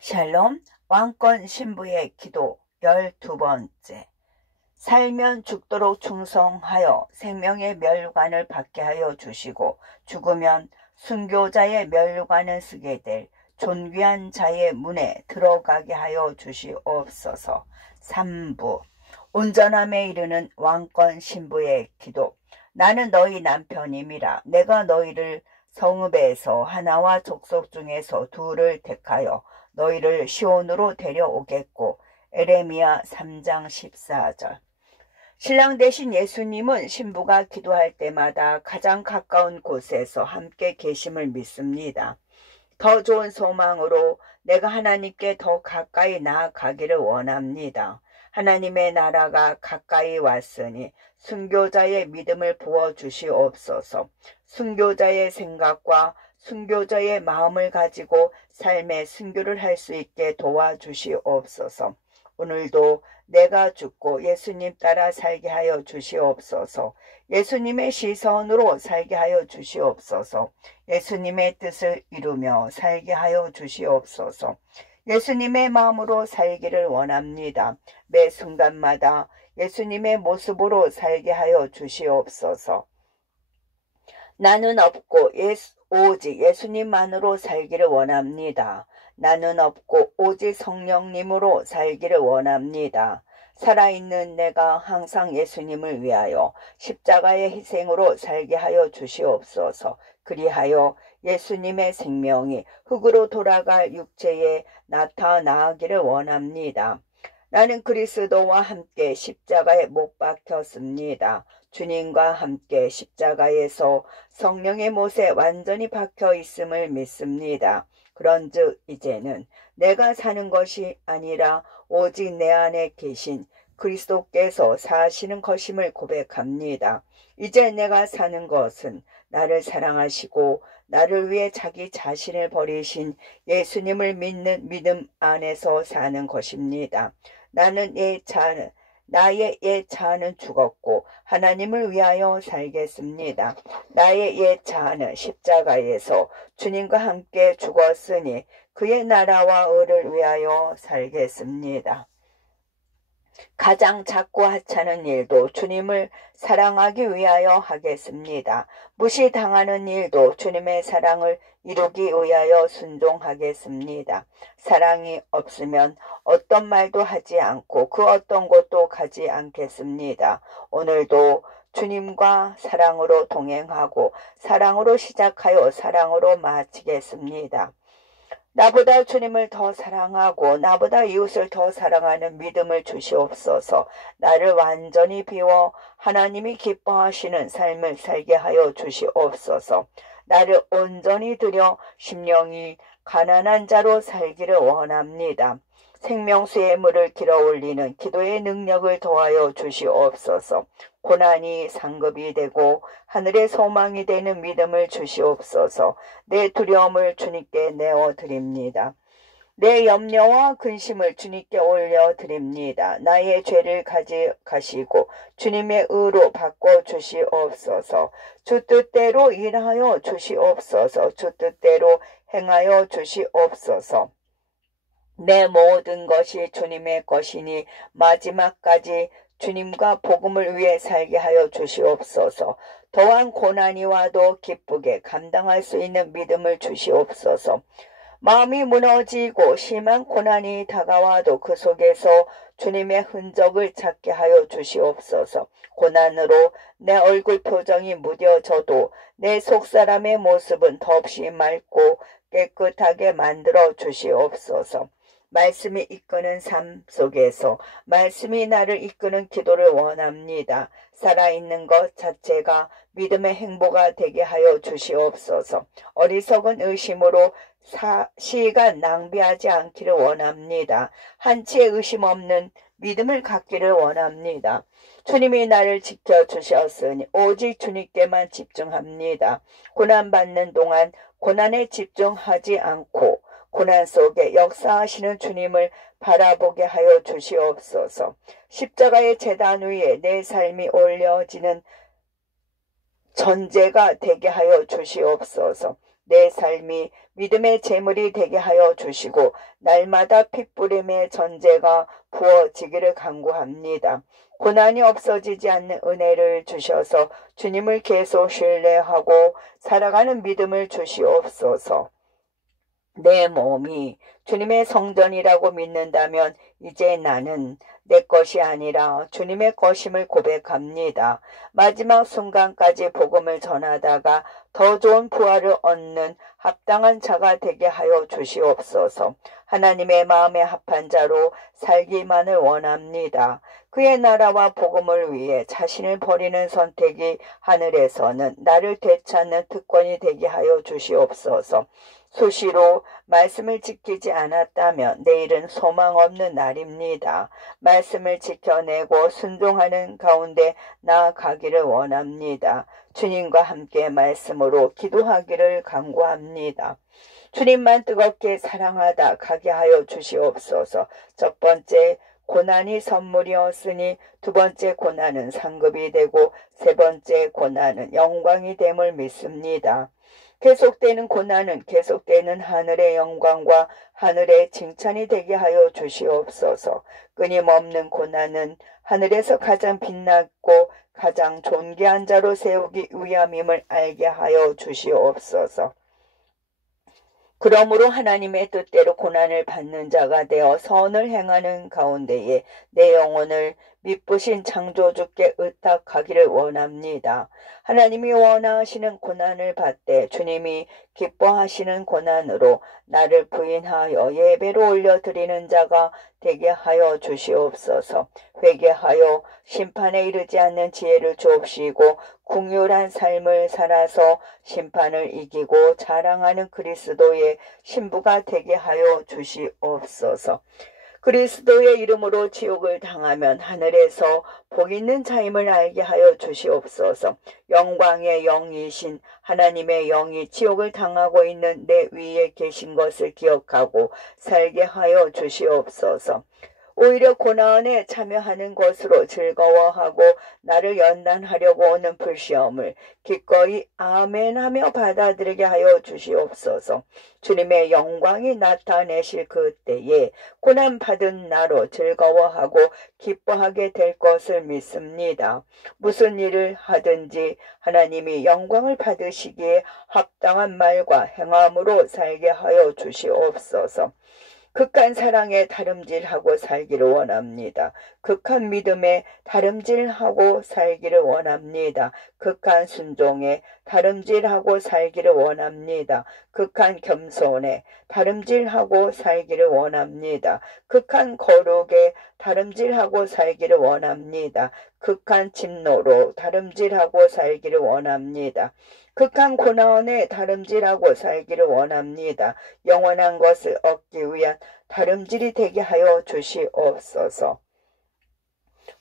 샬롬, 왕권 신부의 기도 12번째. 살면 죽도록 충성하여 생명의 멸관을 받게 하여 주시고 죽으면 순교자의 멸관을 쓰게 될 존귀한 자의 문에 들어가게 하여 주시옵소서. 3부. 온전함에 이르는 왕권 신부의 기도. 나는 너희 남편임이라. 내가 너희를 성읍에서 하나와 족속 중에서 둘을 택하여 너희를 시온으로 데려오겠고. 에레미야 3장 14절. 신랑 되신 예수님은 신부가 기도할 때마다 가장 가까운 곳에서 함께 계심을 믿습니다. 더 좋은 소망으로 내가 하나님께 더 가까이 나아가기를 원합니다. 하나님의 나라가 가까이 왔으니 순교자의 믿음을 부어주시옵소서. 순교자의 생각과 순교자의 마음을 가지고 삶의 순교를 할 수 있게 도와주시옵소서. 오늘도 내가 죽고 예수님 따라 살게 하여 주시옵소서. 예수님의 시선으로 살게 하여 주시옵소서. 예수님의 뜻을 이루며 살게 하여 주시옵소서. 예수님의 마음으로 살기를 원합니다. 매 순간마다 예수님의 모습으로 살게 하여 주시옵소서. 나는 없고 오직 예수님만으로 살기를 원합니다. 나는 없고 오직 성령님으로 살기를 원합니다. 살아있는 내가 항상 예수님을 위하여 십자가의 희생으로 살게 하여 주시옵소서. 그리하여 예수님의 생명이 흙으로 돌아갈 육체에 나타나기를 원합니다. 나는 그리스도와 함께 십자가에 못 박혔습니다. 주님과 함께 십자가에서 성령의 못에 완전히 박혀 있음을 믿습니다. 그런즉 이제는 내가 사는 것이 아니라 오직 내 안에 계신 그리스도께서 사시는 것임을 고백합니다. 이제 내가 사는 것은 나를 사랑하시고 나를 위해 자기 자신을 버리신 예수님을 믿는 믿음 안에서 사는 것입니다. 나의 옛 자아는 죽었고 하나님을 위하여 살겠습니다. 나의 옛 자아는 십자가에서 주님과 함께 죽었으니 그의 나라와 의를 위하여 살겠습니다. 가장 작고 하찮은 일도 주님을 사랑하기 위하여 하겠습니다. 무시당하는 일도 주님의 사랑을 이루기 위하여 순종하겠습니다. 사랑이 없으면 어떤 말도 하지 않고 그 어떤 곳도 가지 않겠습니다. 오늘도 주님과 사랑으로 동행하고 사랑으로 시작하여 사랑으로 마치겠습니다. 나보다 주님을 더 사랑하고 나보다 이웃을 더 사랑하는 믿음을 주시옵소서. 나를 완전히 비워 하나님이 기뻐하시는 삶을 살게 하여 주시옵소서. 나를 온전히 들여 심령이 가난한 자로 살기를 원합니다. 생명수의 물을 길어 올리는 기도의 능력을 더하여 주시옵소서. 고난이 상급이 되고 하늘의 소망이 되는 믿음을 주시옵소서. 내 두려움을 주님께 내어드립니다. 내 염려와 근심을 주님께 올려드립니다. 나의 죄를 가지가시고 주님의 의로 바꿔주시옵소서. 주 뜻대로 일하여 주시옵소서. 주 뜻대로 행하여 주시옵소서. 내 모든 것이 주님의 것이니 마지막까지 주님과 복음을 위해 살게 하여 주시옵소서. 더한 고난이 와도 기쁘게 감당할 수 있는 믿음을 주시옵소서. 마음이 무너지고 심한 고난이 다가와도 그 속에서 주님의 흔적을 찾게 하여 주시옵소서. 고난으로 내 얼굴 표정이 무뎌져도 내 속사람의 모습은 덧없이 맑고 깨끗하게 만들어 주시옵소서. 말씀이 이끄는 삶 속에서 말씀이 나를 이끄는 기도를 원합니다. 살아있는 것 자체가 믿음의 행보가 되게 하여 주시옵소서. 어리석은 의심으로 시간 낭비하지 않기를 원합니다. 한치의 의심 없는 믿음을 갖기를 원합니다. 주님이 나를 지켜주셨으니 오직 주님께만 집중합니다. 고난받는 동안 고난에 집중하지 않고 고난 속에 역사하시는 주님을 바라보게 하여 주시옵소서. 십자가의 제단 위에 내 삶이 올려지는 전제가 되게 하여 주시옵소서. 내 삶이 믿음의 제물이 되게 하여 주시고 날마다 핏부림의 전제가 부어지기를 간구합니다. 고난이 없어지지 않는 은혜를 주셔서 주님을 계속 신뢰하고 살아가는 믿음을 주시옵소서. 내 몸이 주님의 성전이라고 믿는다면 이제 나는 내 것이 아니라 주님의 것임을 고백합니다. 마지막 순간까지 복음을 전하다가 더 좋은 부활을 얻는 합당한 자가 되게 하여 주시옵소서. 하나님의 마음에 합한 자로 살기만을 원합니다. 그의 나라와 복음을 위해 자신을 버리는 선택이 하늘에서는 나를 되찾는 특권이 되게 하여 주시옵소서. 수시로 말씀을 지키지 않았다면 내일은 소망 없는 날입니다. 말씀을 지켜내고 순종하는 가운데 나아가기를 원합니다. 주님과 함께 말씀으로 기도하기를 간구합니다. 주님만 뜨겁게 사랑하다 가게 하여 주시옵소서. 첫 번째 고난이 선물이었으니 두 번째 고난은 상급이 되고 세 번째 고난은 영광이 됨을 믿습니다. 계속되는 고난은 계속되는 하늘의 영광과 하늘의 칭찬이 되게 하여 주시옵소서. 끊임없는 고난은 하늘에서 가장 빛났고 가장 존귀한 자로 세우기 위함임을 알게 하여 주시옵소서. 그러므로 하나님의 뜻대로 고난을 받는 자가 되어 선을 행하는 가운데에 내 영혼을 미쁘신 창조주께 의탁하기를 원합니다. 하나님이 원하시는 고난을 받되 주님이 기뻐하시는 고난으로 나를 부인하여 예배로 올려드리는 자가 되게 하여 주시옵소서. 회개하여 심판에 이르지 않는 지혜를 주옵시고 긍휼한 삶을 살아서 심판을 이기고 자랑하는 그리스도의 신부가 되게 하여 주시옵소서. 그리스도의 이름으로 지옥을 당하면 하늘에서 복 있는 자임을 알게 하여 주시옵소서. 영광의 영이신 하나님의 영이 지옥을 당하고 있는 내 위에 계신 것을 기억하고 살게 하여 주시옵소서. 오히려 고난에 참여하는 것으로 즐거워하고 나를 연단하려고 오는 불시험을 기꺼이 아멘하며 받아들이게 하여 주시옵소서. 주님의 영광이 나타내실 그때에 고난받은 나로 즐거워하고 기뻐하게 될 것을 믿습니다. 무슨 일을 하든지 하나님이 영광을 받으시기에 합당한 말과 행함으로 살게 하여 주시옵소서. 극한 사랑에 다름질하고 살기를 원합니다. 극한 믿음에 다름질하고 살기를 원합니다. 극한 순종에 다름질하고 살기를 원합니다. 극한 겸손에 다름질하고 살기를 원합니다. 극한 거룩에 다름질하고 살기를 원합니다. 극한 진노로 다름질하고 살기를 원합니다. 극한 고난에 다름질하고 살기를 원합니다. 영원한 것을 얻기 위한 다름질이 되게 하여 주시옵소서.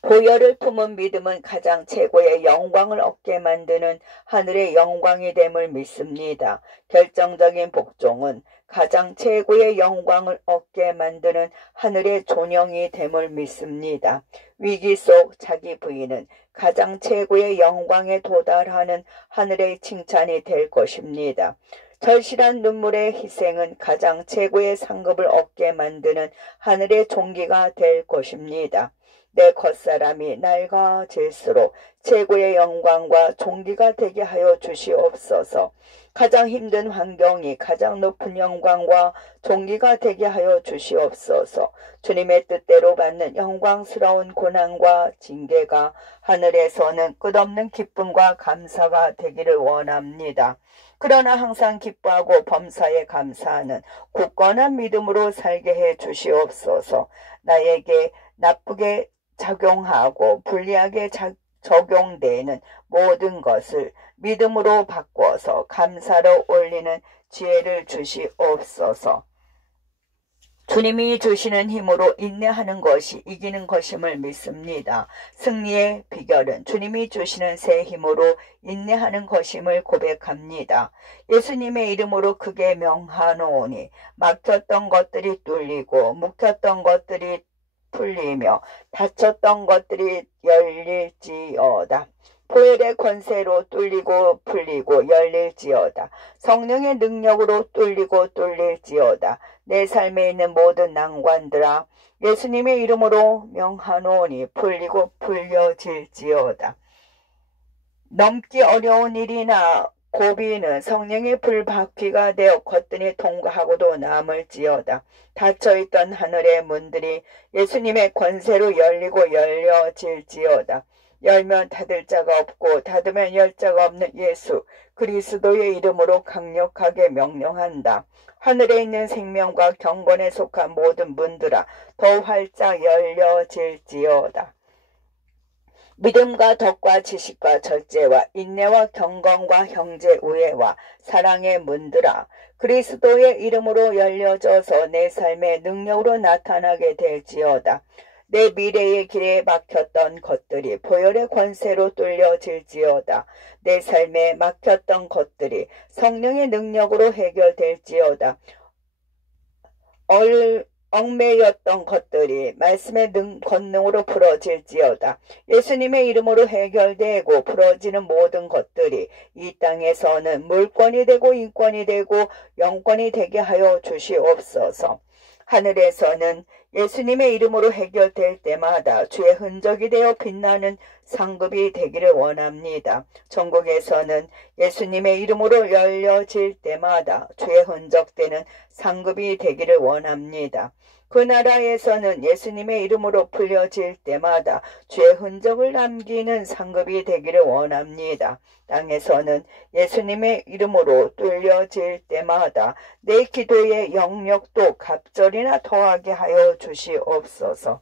보혈을 품은 믿음은 가장 최고의 영광을 얻게 만드는 하늘의 영광이 됨을 믿습니다. 결정적인 복종은 가장 최고의 영광을 얻게 만드는 하늘의 존영이 됨을 믿습니다. 위기 속 자기 부인은 가장 최고의 영광에 도달하는 하늘의 칭찬이 될 것입니다. 절실한 눈물의 희생은 가장 최고의 상급을 얻게 만드는 하늘의 존귀가 될 것입니다. 내 겉사람이 낡아질수록 최고의 영광과 존귀가 되게 하여 주시옵소서. 가장 힘든 환경이 가장 높은 영광과 존귀가 되게 하여 주시옵소서. 주님의 뜻대로 받는 영광스러운 고난과 징계가 하늘에서는 끝없는 기쁨과 감사가 되기를 원합니다. 그러나 항상 기뻐하고 범사에 감사하는 굳건한 믿음으로 살게 해 주시옵소서. 나에게 나쁘게 작용하고 불리하게 적용되는 모든 것을 믿음으로 바꿔서 감사로 올리는 지혜를 주시옵소서. 주님이 주시는 힘으로 인내하는 것이 이기는 것임을 믿습니다. 승리의 비결은 주님이 주시는 새 힘으로 인내하는 것임을 고백합니다. 예수님의 이름으로 크게 명하노니 막혔던 것들이 뚫리고 묶였던 것들이 풀리며 닫혔던 것들이 열릴지어다. 보혈의 권세로 뚫리고 풀리고 열릴지어다. 성령의 능력으로 뚫리고 뚫릴지어다. 내 삶에 있는 모든 난관들아 예수님의 이름으로 명하노니 풀리고 풀려질지어다. 넘기 어려운 일이나 고비는 성령의 불바퀴가 되어 거뜬히 통과하고도 남을지어다. 닫혀있던 하늘의 문들이 예수님의 권세로 열리고 열려질지어다. 열면 닫을 자가 없고 닫으면 열 자가 없는 예수 그리스도의 이름으로 강력하게 명령한다. 하늘에 있는 생명과 경건에 속한 모든 문들아 더 활짝 열려질지어다. 믿음과 덕과 지식과 절제와 인내와 경건과 형제 우애와 사랑의 문들아 그리스도의 이름으로 열려져서 내 삶의 능력으로 나타나게 될지어다. 내 미래의 길에 막혔던 것들이 보혈의 권세로 뚫려질지어다. 내 삶에 막혔던 것들이 성령의 능력으로 해결될지어다. 얽매였던 것들이 말씀의 권능으로 풀어질지어다. 예수님의 이름으로 해결되고 풀어지는 모든 것들이 이 땅에서는 물권이 되고 인권이 되고 영권이 되게 하여 주시옵소서. 하늘에서는 예수님의 이름으로 해결될 때마다 주의 흔적이 되어 빛나는 상급이 되기를 원합니다. 전국에서는 예수님의 이름으로 열려질 때마다 주의 흔적되는 상급이 되기를 원합니다. 그 나라에서는 예수님의 이름으로 풀려질 때마다 주의 흔적을 남기는 상급이 되기를 원합니다. 땅에서는 예수님의 이름으로 뚫려질 때마다 내 기도의 영역도 갑절이나 더하게 하여 주시옵소서.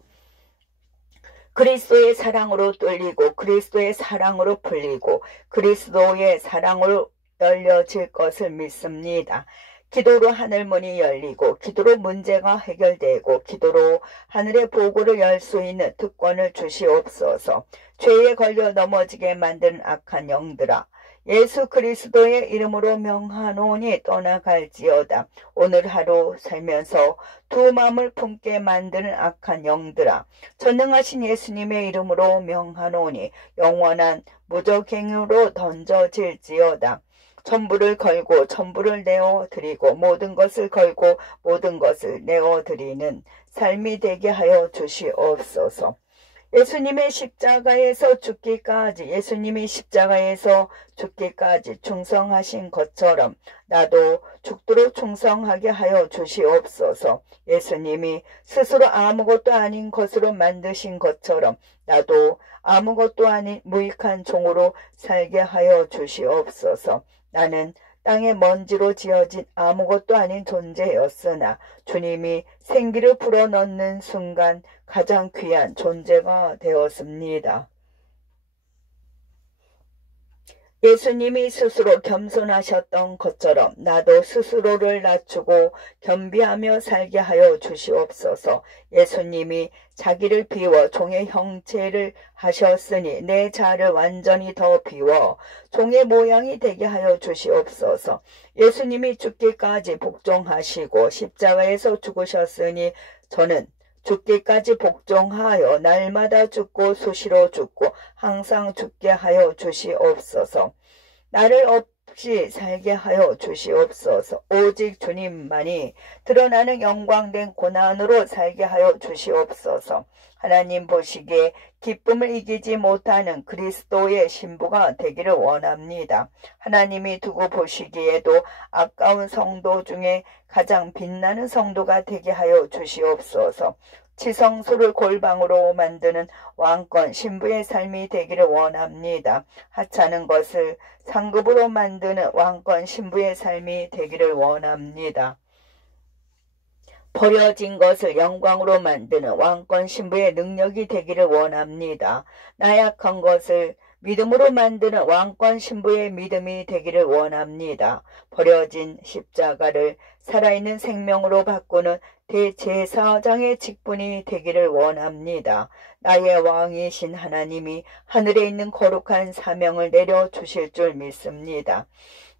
그리스도의 사랑으로 뚫리고 그리스도의 사랑으로 풀리고 그리스도의 사랑으로 열려질 것을 믿습니다. 기도로 하늘문이 열리고 기도로 문제가 해결되고 기도로 하늘의 보고를 열 수 있는 특권을 주시옵소서. 죄에 걸려 넘어지게 만든 악한 영들아 예수 그리스도의 이름으로 명하노니 떠나갈지어다. 오늘 하루 살면서 두 마음을 품게 만드는 악한 영들아 전능하신 예수님의 이름으로 명하노니 영원한 무적행으로 던져질지어다. 전부를 걸고 전부를 내어드리고 모든 것을 걸고 모든 것을 내어드리는 삶이 되게 하여 주시옵소서. 예수님의 십자가에서 죽기까지 예수님이 십자가에서 죽기까지 충성하신 것처럼 나도 죽도록 충성하게 하여 주시옵소서. 예수님이 스스로 아무것도 아닌 것으로 만드신 것처럼 나도 아무것도 아닌 무익한 종으로 살게 하여 주시옵소서. 나는 땅의 먼지로 지어진 아무것도 아닌 존재였으나 주님이 생기를 불어넣는 순간 가장 귀한 존재가 되었습니다. 예수님이 스스로 겸손하셨던 것처럼 나도 스스로를 낮추고 겸비하며 살게 하여 주시옵소서. 예수님이 자기를 비워 종의 형체를 하셨으니 내 자아를 완전히 더 비워 종의 모양이 되게 하여 주시옵소서. 예수님이 죽기까지 복종하시고 십자가에서 죽으셨으니 저는 죽기까지 복종하여 날마다 죽고 수시로 죽고 항상 죽게 하여 주시옵소서. 나를 없이 살게 하여 주시옵소서. 오직 주님만이 드러나는 영광된 고난으로 살게 하여 주시옵소서. 하나님 보시기에 기쁨을 이기지 못하는 그리스도의 신부가 되기를 원합니다. 하나님이 두고 보시기에도 아까운 성도 중에 가장 빛나는 성도가 되게 하여 주시옵소서. 지성소를 골방으로 만드는 왕권 신부의 삶이 되기를 원합니다. 하찮은 것을 상급으로 만드는 왕권 신부의 삶이 되기를 원합니다. 버려진 것을 영광으로 만드는 왕권 신부의 능력이 되기를 원합니다. 나약한 것을 믿음으로 만드는 왕권 신부의 믿음이 되기를 원합니다. 버려진 십자가를 살아있는 생명으로 바꾸는 대제사장의 직분이 되기를 원합니다. 나의 왕이신 하나님이 하늘에 있는 거룩한 사명을 내려주실 줄 믿습니다.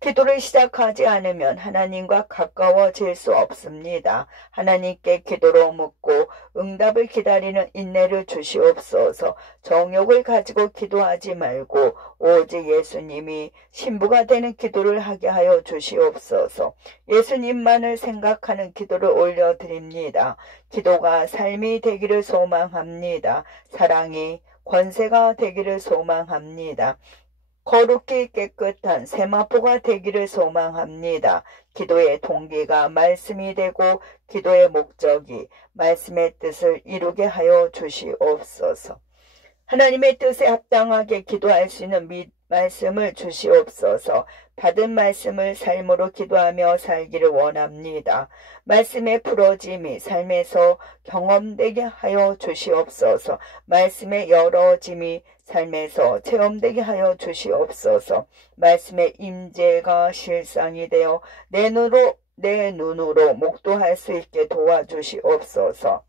기도를 시작하지 않으면 하나님과 가까워질 수 없습니다. 하나님께 기도로 묻고 응답을 기다리는 인내를 주시옵소서. 정욕을 가지고 기도하지 말고 오직 예수님이 신부가 되는 기도를 하게 하여 주시옵소서. 예수님만을 생각하는 기도를 올려드립니다. 기도가 삶이 되기를 소망합니다. 사랑이 권세가 되기를 소망합니다. 거룩히 깨끗한 세마포가 되기를 소망합니다. 기도의 동기가 말씀이 되고 기도의 목적이 말씀의 뜻을 이루게 하여 주시옵소서. 하나님의 뜻에 합당하게 기도할 수 있는 말씀을 주시옵소서. 받은 말씀을 삶으로 기도하며 살기를 원합니다. 말씀의 부러짐이 삶에서 경험되게 하여 주시옵소서. 말씀의 열어짐이 삶에서 체험되게 하여 주시옵소서. 말씀의 임재가 실상이 되어 내 눈으로 목도할 수 있게 도와주시옵소서.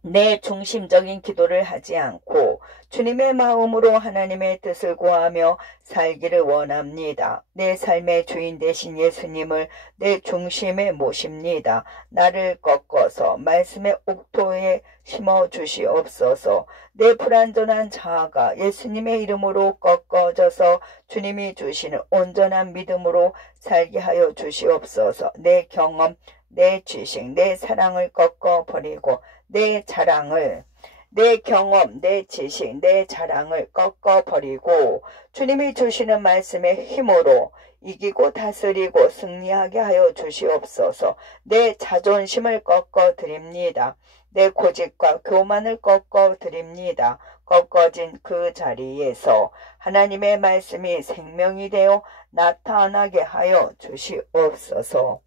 내 중심적인 기도를 하지 않고 주님의 마음으로 하나님의 뜻을 구하며 살기를 원합니다. 내 삶의 주인 되신 예수님을 내 중심에 모십니다. 나를 꺾어서 말씀의 옥토에 심어 주시옵소서. 내 불완전한 자아가 예수님의 이름으로 꺾어져서 주님이 주시는 온전한 믿음으로 살게 하여 주시옵소서. 내 경험, 내 지식, 내 사랑을 꺾어버리고 내 자랑을, 내 경험, 내 지식, 내 자랑을 꺾어버리고 주님이 주시는 말씀의 힘으로 이기고 다스리고 승리하게 하여 주시옵소서. 내 자존심을 꺾어드립니다. 내 고집과 교만을 꺾어드립니다. 꺾어진 그 자리에서 하나님의 말씀이 생명이 되어 나타나게 하여 주시옵소서.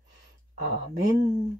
아멘.